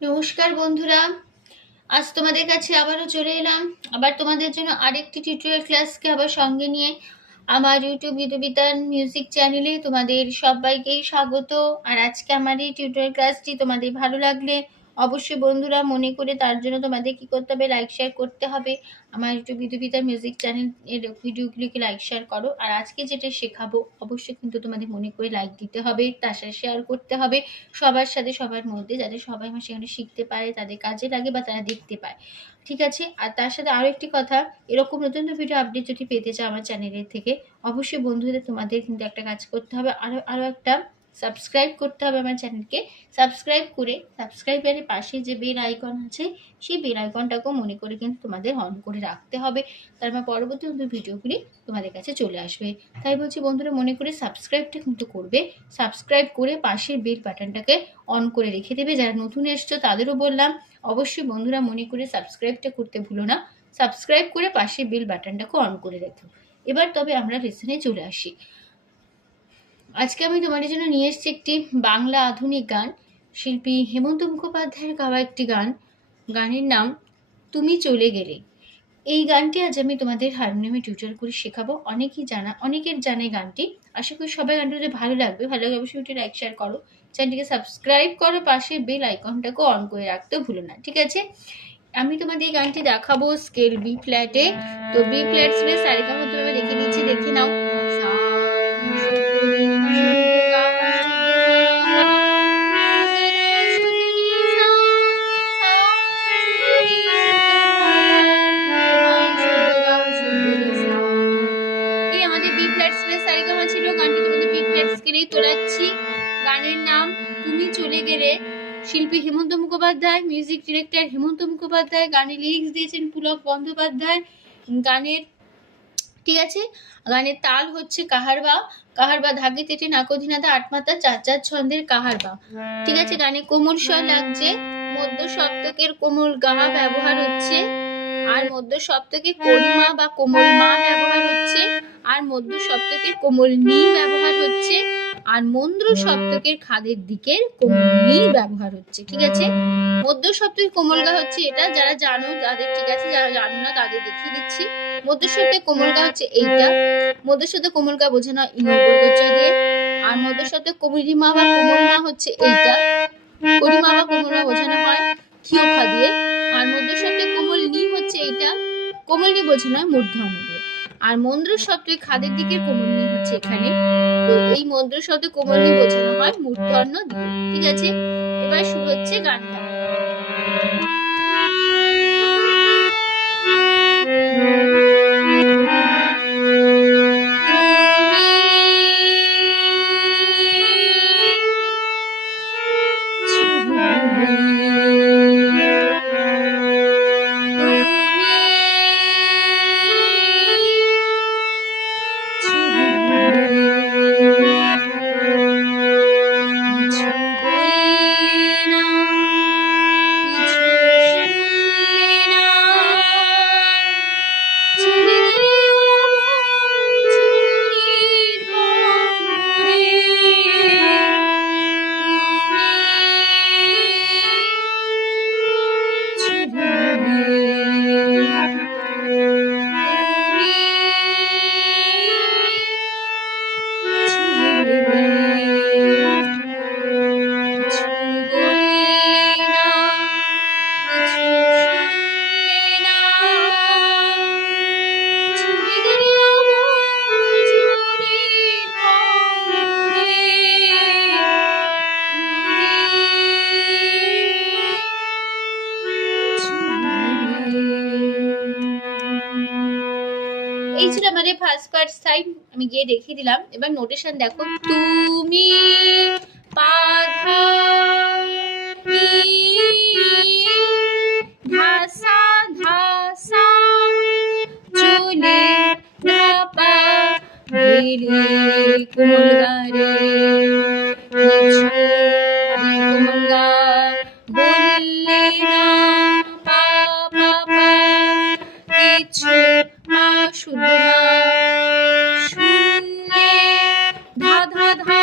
নমস্কার বন্ধুরা, আজ তোমাদের কাছে আবারও চলে এলাম। আবার তোমাদের জন্য আরেকটি টিউটোরিয়াল ক্লাসকে আবার সঙ্গে নিয়ে আমার ইউটিউব বিদ্যুবিতান মিউজিক চ্যানেলে তোমাদের সবাইকেই স্বাগত। আর আজকে আমার এই টিউটোরিয়াল ক্লাসটি তোমাদের ভালো লাগলে অবশ্যই বন্ধুরা মনে করে তার জন্য তোমাদের কি করতে হবে, লাইক শেয়ার করতে হবে। আমার ইউটিউব বিদ্যুবিতান মিউজিক চ্যানেলের ভিডিওগুলিকে লাইক শেয়ার করো। আর আজকে যেটা শেখাবো অবশ্যই কিন্তু তোমাদের মনে করে লাইক দিতে হবে, তার সাথে শেয়ার করতে হবে সবার সাথে, সবার মধ্যে, যাতে সবাই আমার সেখানে শিখতে পারে, তাদের কাজে লাগে বা তারা দেখতে পায়। ঠিক আছে? আর তার সাথে আরও একটি কথা, এরকম নতুন ভিডিও আপডেট যদি পেতে চাও আমার চ্যানেলের থেকে, অবশ্যই বন্ধুদের তোমাদের কিন্তু একটা কাজ করতে হবে, আরও একটা সাবস্ক্রাইব করতে হবে আমার চ্যানেলকে। সাবস্ক্রাইব করে সাবস্ক্রাইবারের পাশে যে বেল আইকন আছে সেই বেল আইকনটাকেও মনে করে কিন্তু তোমাদের অন করে রাখতে হবে। তারপর পরবর্তী ভিডিওগুলি তোমাদের কাছে চলে আসবে। তাই বলছি বন্ধুরা, মনে করে সাবস্ক্রাইবটা কিন্তু করবে। সাবস্ক্রাইব করে পাশের বেল বাটনটাকে অন করে রেখে দেবে। যারা নতুন এসছো তাদেরও বললাম, অবশ্যই বন্ধুরা মনে করে সাবস্ক্রাইবটা করতে ভুলো না। সাবস্ক্রাইব করে পাশের বেল বাটনটাকে অন করে রেখো। এবার তবে আমরা লেসনে চলে আসি। আজকে আমি তোমাদের জন্য নিয়ে এসেছি একটি বাংলা আধুনিক গান, শিল্পী হেমন্ত মুখোপাধ্যায়ের গাওয়া একটি গান। গানের নাম তুমি চলে গেলে। এই গানটি আজ আমি তোমাদের হারমোনিয়ামে টিউটোরিয়াল করে শেখাবো। অনেকের জানে গানটি। আশা করি সবাই গানটি ভালো লাগবে। ভালো লাগবে অবশ্যই একটু লাইক শেয়ার করো, চ্যানেলটিকে সাবস্ক্রাইব করো, পাশে বেল আইকনটাকে অন করে রাখতেও ভুলো না। ঠিক আছে? আমি তোমাদের এই গানটি দেখাবো স্কেল বি ফ্ল্যাটে। তো বি ফ্ল্যাট স্কেলে সারেগামা তুমি দেখে নিচ্ছি, দেখে নাও। গানের নাম তুমি চলে গেলে। শিল্পী হেমন্ত মুখোপাধ্যায়, মিউজিক ডিরেক্টর হেমন্ত মুখোপাধ্যায়, গানের লিরিক্স দিয়েছেন পুলক বন্দ্যোপাধ্যায়। গানের ঠিক আছে, গানের তাল হচ্ছে কাহারবা। কাহারবা ধাগে তেটে নাকোধিনাথা আটমাতা চার চার ছন্দের কাহারবা। ঠিক আছে? গানে কোমল স্বর লাগছে, মধ্য সপ্তকের কোমল গা ব্যবহার হচ্ছে, আর মধ্য সপ্তকে করিমা বা কোমল মা ব্যবহার হচ্ছে, আর মধ্য সপ্তকের কোমল নি ব্যবহার হচ্ছে, আর মন্দ্র সপ্তকের খাদের দিকের কোমল নি ব্যবহার হচ্ছে। ঠিক আছে? মধ্য সপ্তকের কোমল গা হচ্ছে এটা, যারা জানো তাদের ঠিক আছে, যারা জানো না তাদের দেখিয়ে দিচ্ছি। মধ্য সপ্তকের কোমল গা হচ্ছে এইটা। মধ্য সপ্তকের কোমল গা বোঝানো হয় ইনগোচা দিয়ে। আর মধ্য সপ্তকের করিমা বা কোমল মা হচ্ছে এইটা। করিমা বা কোমল মা বোঝানো হয় থিওখা দিয়ে। আর মধ্য সপ্তকের কোমল নি হচ্ছে এইটা। কোমল নি বোঝানো হয় মূর্ধন্য দিয়ে। আর মন্দ্র শব্দের খাদের দিকের কোমল নি হচ্ছে এখানে। তো এই মন্দ্র শব্দে কোমল নি বোঝানো হয় মূর্ধন্য দিয়ে। ঠিক আছে? এবার শুরু হচ্ছে গানটা। এই ছিল আমাদের ফার্স্ট পার্ট সাইড, আমি গিয়ে দেখিয়ে দিলাম। এবার নোটেশন দেখো, তুমি পাধা ধাসা ধাসা চলে ধাপা গেলে কোমল গারে কোমল গা বললে না পা পা পা কিছু শুনলে ধা ধা ধা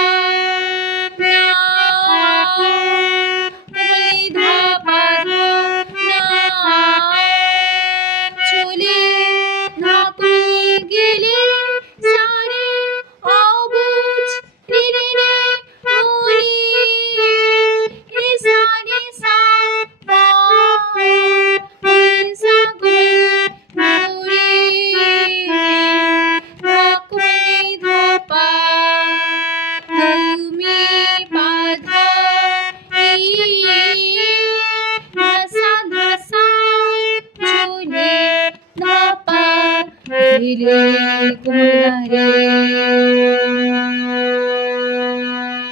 ধরিলে কোমল গারে।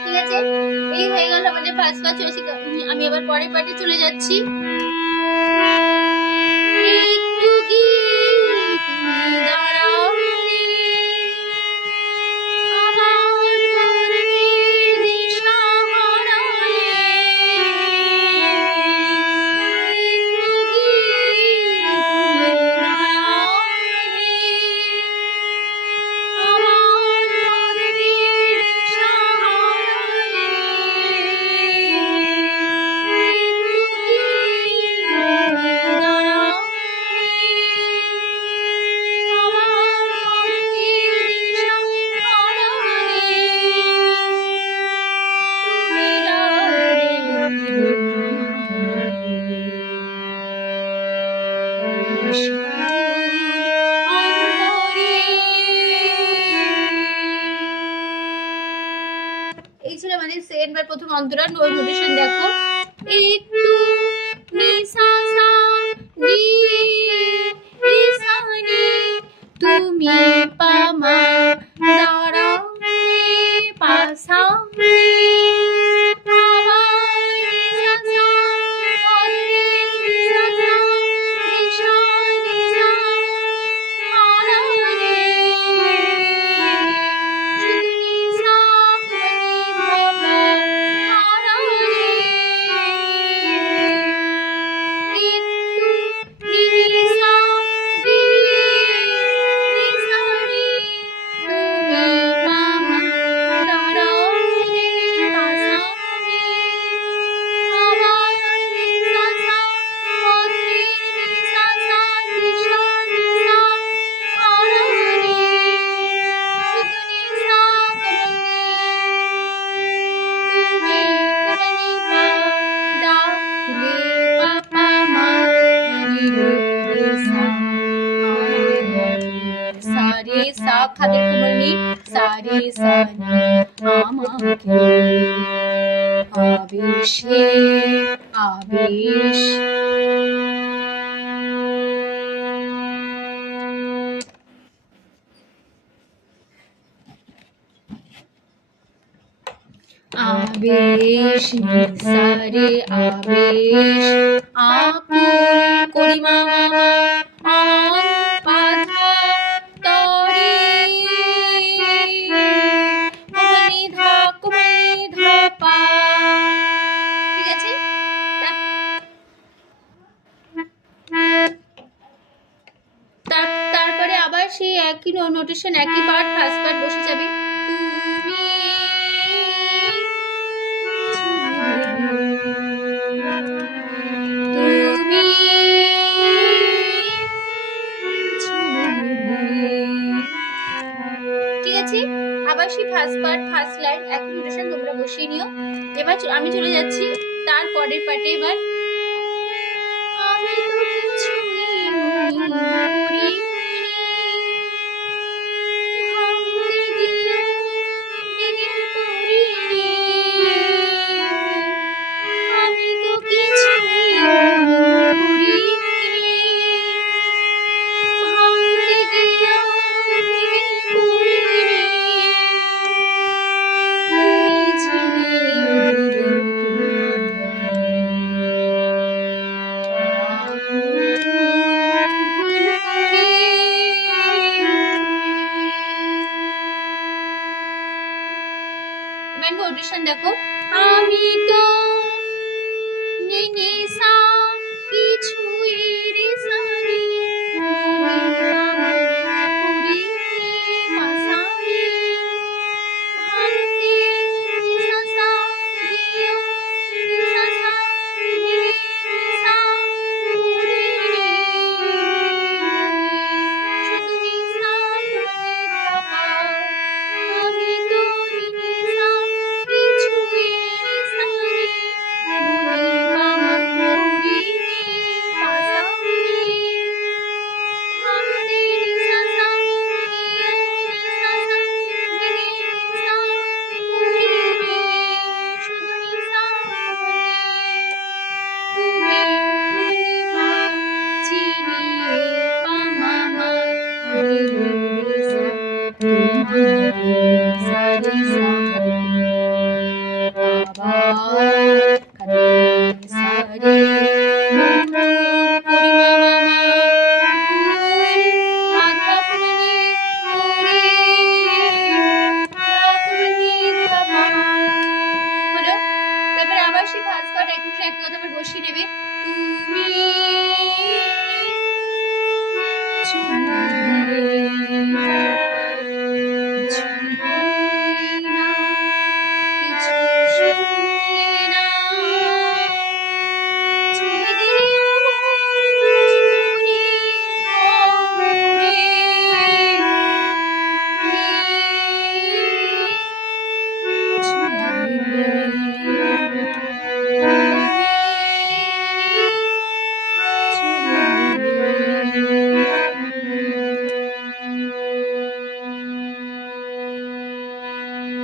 ঠিক আছে, এই হয়ে গেল আমাদের ফার্স্ট পার্ট। আমি এবার পরের পার্টে চলে যাচ্ছি। একটু গীত দাঁড়াও রে, আমার পরবীর দিশাহারা রে। একটু গীত দাঁড়াও রে, আমার পরবীর দিশাহারা রে। এই ছিল আমাদের সেকেন্ড বার প্রথম অন্তরা। নোটেশন দেখো, একটু নিসা সা নি রে সা নি, তুমি পামা দাঁড়াও রে পা সা রে, আবার রে সা সা রে সা সা রে সা রে সা হারা রে, শুধু নিসা তুমি ধপা হারা রে। একটু নিসা রে রে সা রে, তুমি পামা দাঁড়াও রে পা সা রে, আবার রে সা সা রে সা সা রে সা রে সা হারা রে, শুধু নিসা তুমি কোমনি পা ডাকলে পাপা মা রে সা সা রে সা খাদের কোমনি সা রে সা নি, আমাকে আবেশে আবেশ। আবেশ নিসারে আবেশ, আকুল করিমা মামা আন পাধা তরে, কোমনি ধা পা। ঠিক আছে, তারপরে আবার সেই একই নোটেশন, একই পার্ট, ফার্স্ট পার্ট বসে যাবে। ঠিক আছে, আবার সেই ফার্স্ট পার্ট ফার্স্ট লাইন একই নোটেশন তোমরা বসিয়ে নিও। এবার আমি চলে যাচ্ছি তারপরের পার্টে। এবার আমি তো কিছুই করি আমি তো কিছুই করি ভাঙতে গিয়া ভেঙে পড়ি রে, তুমি ছিলে নোটেশন দেখো, আমি তো নিসা কিছুই রে সা রে, পুরি পা সা রে, ভাঙতে নিসা সা রে সা সা রে সা পুরি রে, শুধু নিসা তুমি ধপা, আমি তো নিসা কিছুই রে সা রে, মুনি পামা বাবা কাঁদে সারে পরিমা মামা আধাপুনি পরি হলো। তারপরে আবার সেই ভাঁজ করা একটু একটা কথা আবার বসিয়ে নেবে।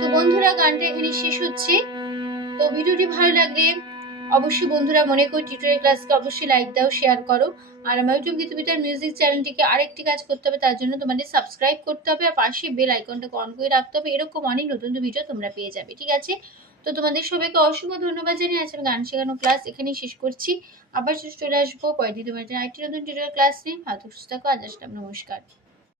তো বন্ধুরা গানটা এখানে শেষ হচ্ছে। তো ভিডিওটি ভালো লাগলে অবশ্যই বন্ধুরা মনে করি টিউটোরিয়াল ক্লাসকে অবশ্যই লাইক দাও, শেয়ার করো। আর আমার ইউটিউব গীতবিতান মিউজিক চ্যানেলটিকে আরেকটি কাজ করতে হবে, তার জন্য তোমাদের সাবস্ক্রাইব করতে হবে আর পাশে বেল আইকনটাকে অন করে রাখতে হবে। এরকম অনেক নতুন ভিডিও তোমরা পেয়ে যাবে, ঠিক আছে? তো তোমাদের সবাইকে অসংখ্য ধন্যবাদ জানিয়ে আজকে গান শেখানো ক্লাস এখানেই শেষ করছি। আবার চলে আসবো পরের দিন তোমাদের আরেকটি নতুন টিউটোরিয়াল ক্লাস নিয়ে। ভালো সুস্থ থাকো, আজ আসলাম, নমস্কার।